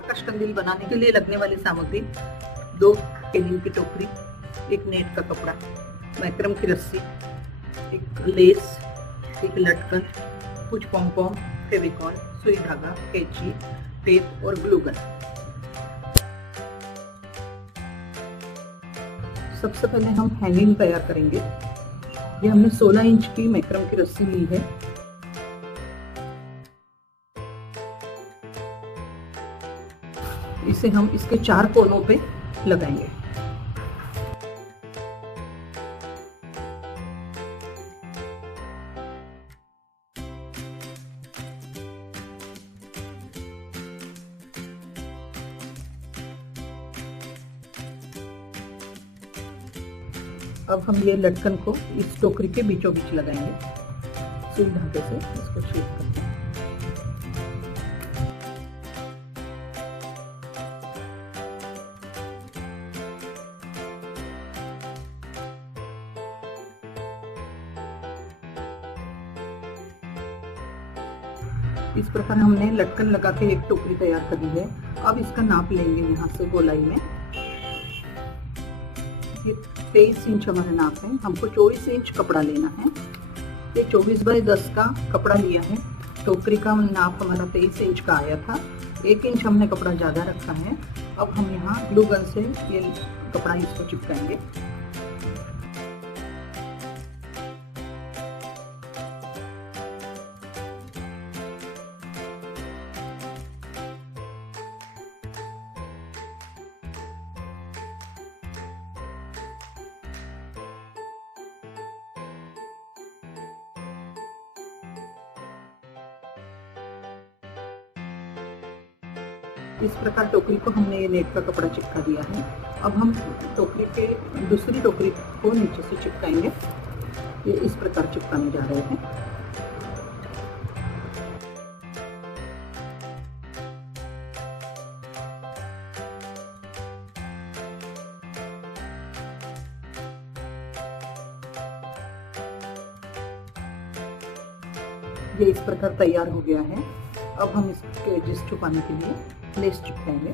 आकाश कंदील बनाने के लिए लगने वाली सामग्री 2 केनिन की टोकरी, 1 नेट का कपड़ा, मैक्रम की रस्सी, 1 लेस, 1 लटकन, कुछ पॉम-पॉम, फेविकॉल, सुई धागा, कैंची, टेप और ग्लू गन। सबसे पहले हम हैंगिंग तैयार करेंगे। ये हमने 16 इंच की मैक्रम की रस्सी ली है। इसे हम इसके 4 कोनों पे लगाएंगे। अब हम ये लटकन को इस टोकरी के बीचों बीच लगाएंगे। सुई धागे से इसको छेद करते हैं। इस प्रकार हमने लटकन लगा के एक टोकरी तैयार कर ली है। अब इसका नाप लेंगे यहाँ से गोलाई में। ये 23 इंच हमारा नाप है। हमको 24 इंच कपड़ा लेना है। ये 24 बाय 10 का कपड़ा लिया है। टोकरी का नाप हमारा 23 इंच का आया था। 1 इंच हमने कपड़ा ज़्यादा रखा है। अब हम यहाँ ग्लू गन से ये कपड़ा इसको चिपकाएंगे। इस प्रकार टोकरी को हमने ये नेट का कपड़ा चिपका दिया है। अब हम टोकरी के दूसरी टोकरी को नीचे से चिपकाएंगे। ये इस प्रकार चिपकाने जा रहे हैं। ये इस प्रकार तैयार हो गया है। अब हम इसके एजेस छुपाने के लिए लेस चिपकाएंगे।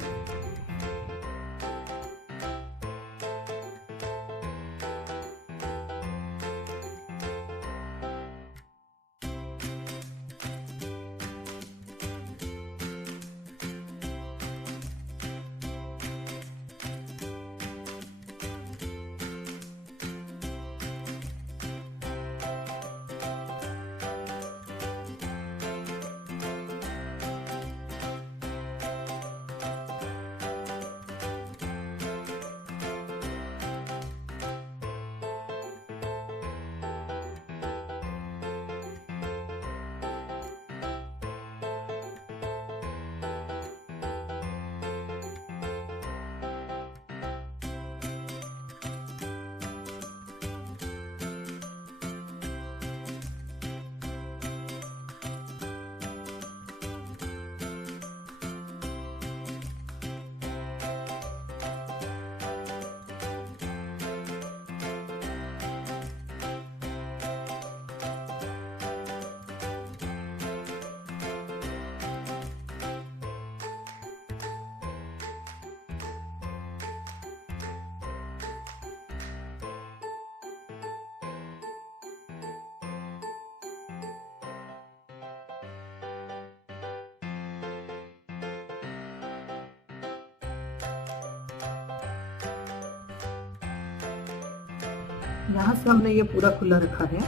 यहाँ से हमने ये पूरा खुला रखा है।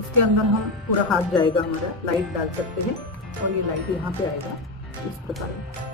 इसके अंदर हम पूरा हाथ जाएगा हमारा, लाइट डाल सकते हैं और ये लाइट यहाँ पे आएगा इस प्रकार।